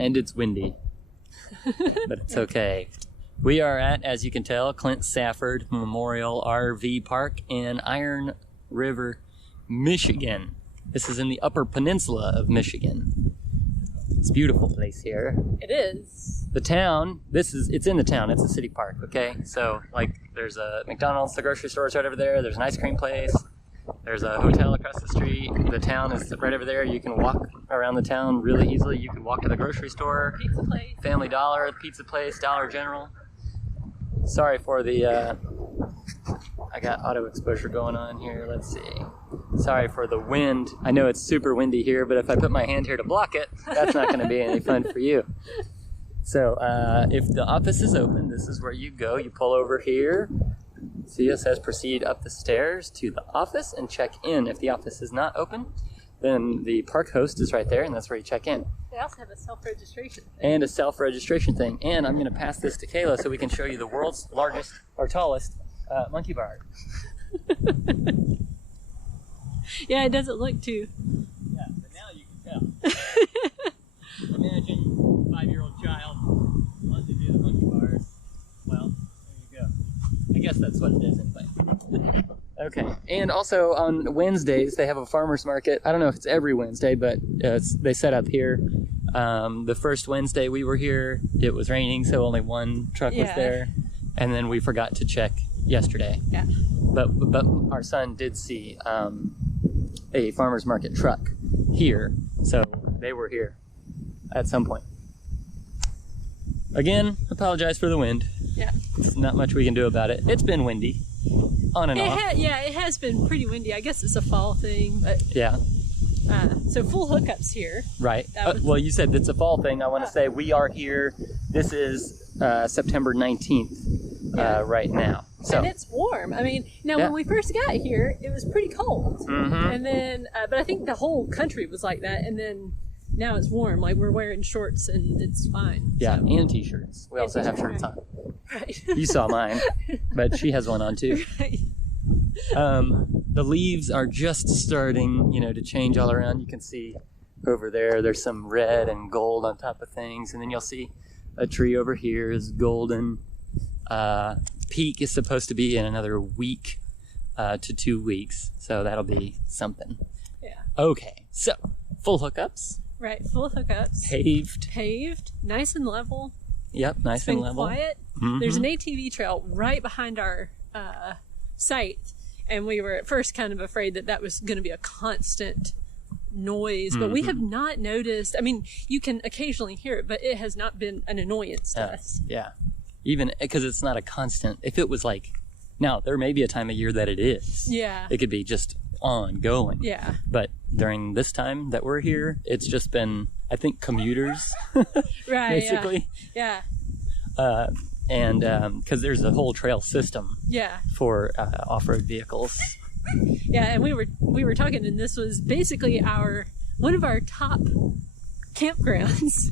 And it's windy. But it's okay. We are at, as you can tell, Klint Safford Memorial RV Park in Iron River, Michigan. This is in the Upper Peninsula of Michigan. It's a beautiful place here. It is. The town, it's in the town, it's a city park, okay? So, like, there's a McDonald's, the grocery store's right over there, there's an ice cream place, there's a hotel across the street, the town is right over there. You can walk around the town really easily. You can walk to the grocery store, Pizza place. Family Dollar, pizza place, Dollar General. Sorry for the, I got auto exposure going on here, let's see. Sorry for the wind. I know it's super windy here, but if I put my hand here to block it, that's not gonna be any fun for you. So, if the office is open, this is where you go. You pull over here. See, it says proceed up the stairs to the office and check in. If the office is not open, then the park host is right there, and that's where you check in. They also have a self-registration thing. And a self-registration thing. And I'm going to pass this to Kayla so we can show you the world's largest or tallest monkey bar. Yeah, it doesn't look too. Yeah, but now you can tell. Imagine a 5-year-old child wants to do the monkey bars. Well, there you go. I guess that's what it is anyway. Okay, and also on Wednesdays they have a farmer's market. I don't know if it's every Wednesday, but they set up here. The first Wednesday we were here, it was raining, so only one truck was there. And then we forgot to check yesterday. Yeah. But our son did see a farmer's market truck here, so they were here at some point. Again, apologize for the wind. Yeah. There's not much we can do about it. It's been windy, on and off. It has been pretty windy. I guess it's a fall thing, but Yeah. So full hookups here. Right. Well, you said it's a fall thing. I want to say we are here. This is September 19th right now. So. And it's warm. I mean, now when we first got here, it was pretty cold. Mm-hmm. And then, but I think the whole country was like that. And then now it's warm. Like we're wearing shorts and it's fine. Yeah, so. and t-shirts. We also have shirts on. Right. You saw mine, but she has one on too. Right. The leaves are just starting, to change all around. You can see over there, there's some red and gold on top of things. And then you'll see a tree over here is golden. Peak is supposed to be in another week to 2 weeks. So that'll be something. Yeah. Okay, so full hookups. Right, full hookups. Paved. Nice and level. Yep, nice and level. Quiet. Mm-hmm. There's an ATV trail right behind our site. And we were at first kind of afraid that was going to be a constant noise, but we have not noticed. I mean, you can occasionally hear it, but it has not been an annoyance to us. Yeah. Even because it's not a constant. If it was like, now there may be a time of year that it is. Yeah. It could be just ongoing. Yeah. But during this time that we're here, it's just been, I think, commuters. Right. Basically. Yeah. And because there's a whole trail system. Yeah. For off-road vehicles. Yeah, and we were talking, and this was basically one of our top campgrounds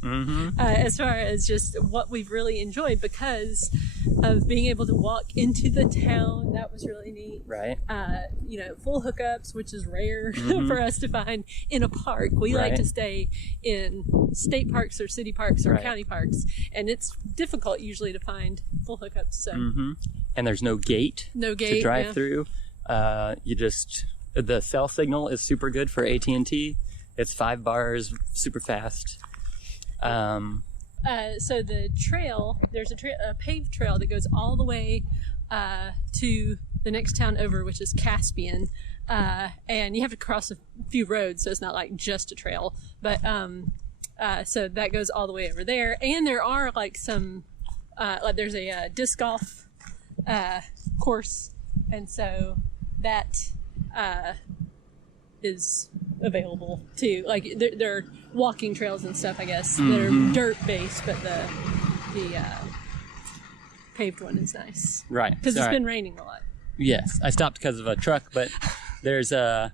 as far as just what we've really enjoyed because of being able to walk into the town. That was really neat. Right. Full hookups, which is rare for us to find in a park. We like to stay in state parks or city parks or county parks, and it's difficult usually to find full hookups. So. And there's no gate. To drive through. The cell signal is super good for AT&T. It's 5 bars, super fast. So the trail, there's a paved trail that goes all the way to the next town over, which is Caspian. And you have to cross a few roads, so it's not like just a trail. But so that goes all the way over there. And there are like some, there's a disc golf course. And so that is available too. Like there are walking trails and stuff, I guess, that are dirt based, but the paved one is nice. Right. Because it's been raining a lot. Yes, I stopped because of a truck, but there's the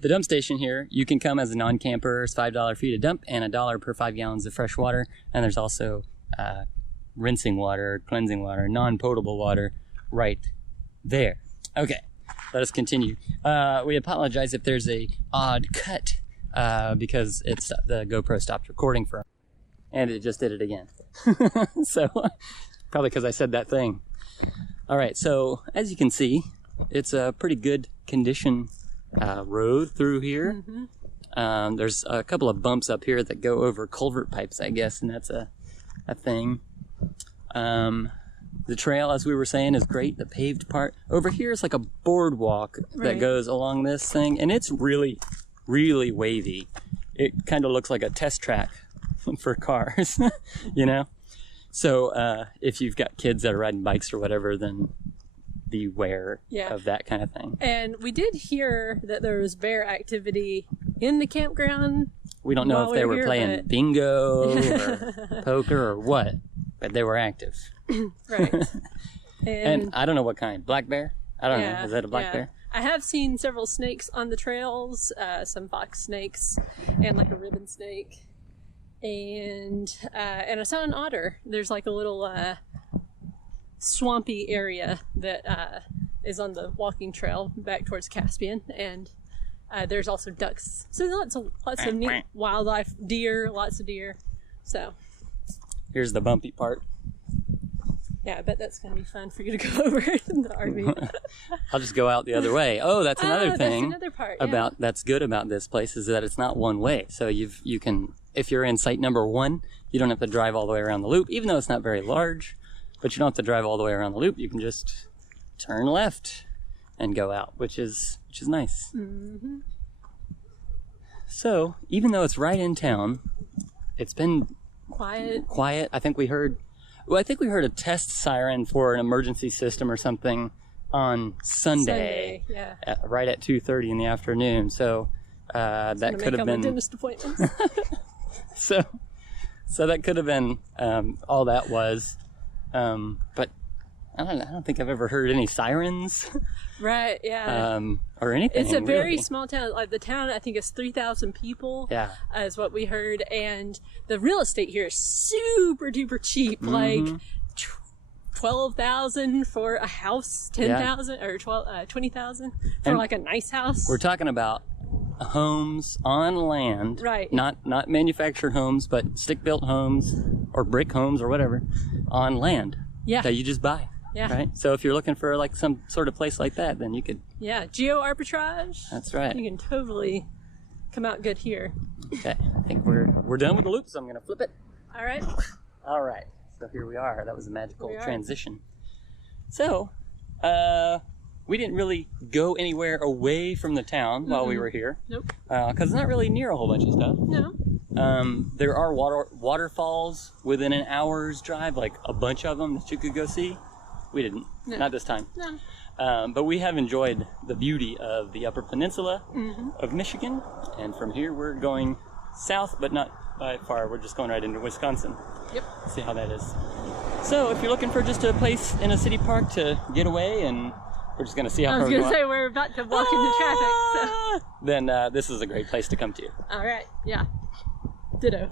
dump station here. You can come as a non-camper. It's $5 fee to dump and $1 per 5 gallons of fresh water. And there's also rinsing water, cleansing water, non-potable water right there. Okay. Let us continue. We apologize if there's a odd cut because it's the GoPro stopped recording for and it just did it again. So, probably because I said that thing. All right, so as you can see, it's a pretty good condition road through here. Mm-hmm. There's a couple of bumps up here that go over culvert pipes, I guess, and that's a thing. The trail, as we were saying, is great. The paved part over here is like a boardwalk that goes along this thing, and it's really, really wavy. It kind of looks like a test track for cars, you know? So if you've got kids that are riding bikes or whatever, then beware of that kind of thing. And we did hear that there was bear activity in the campground. We don't know if they were playing bingo or poker or what, but they were active. Right. And I don't know what kind. Black bear? I don't know. Is that a black bear? I have seen several snakes on the trails, some fox snakes and like a ribbon snake. And I saw an otter. There's like a little swampy area that is on the walking trail back towards Caspian, and there's also ducks. So lots of neat wildlife, lots of deer. So here's the bumpy part. Yeah, I bet that's going to be fun for you to go over in the RV. I'll just go out the other way. Oh, that's another thing. That's another part, that's good about this place is that it's not one way. So you can, if you're in site number 1, you don't have to drive all the way around the loop, even though it's not very large. But you don't have to drive all the way around the loop. You can just turn left and go out, which is nice. Mm-hmm. So even though it's right in town, it's been quiet. I think we heard a test siren for an emergency system or something on Sunday right at 2:30 in the afternoon. So that could have been dentist appointments. so that could have been all that was. But I don't think I've ever heard any sirens. Right, yeah. Or anything. It's a very small town. Like the town, I think, is 3,000 people. Yeah. Is what we heard. And the real estate here is super duper cheap. Mm-hmm. Like $12,000 for a house, $10,000 or $20,000 for like a nice house. We're talking about homes on land, right? Not manufactured homes, but stick-built homes or brick homes or whatever on land. Yeah. That you just buy. Yeah. Right. So if you're looking for like some sort of place like that, then you could. Yeah. Geo arbitrage. That's right. You can totally come out good here. Okay. I think we're done with the loop, so I'm gonna flip it. All right. All right. So here we are. That was a magical transition. So, we didn't really go anywhere away from the town while we were here. Nope. Because it's not really near a whole bunch of stuff. No. There are waterfalls within an hour's drive, like a bunch of them that you could go see. We didn't. No. Not this time. No. But we have enjoyed the beauty of the Upper Peninsula of Michigan. And from here we're going south, but not by far. We're just going right into Wisconsin. Yep. See how that is. So if you're looking for just a place in a city park to get away, and we're just going to see how far we go. I was going to say we're about to walk into traffic. So. Then this is a great place to come to. All right. Yeah. Ditto.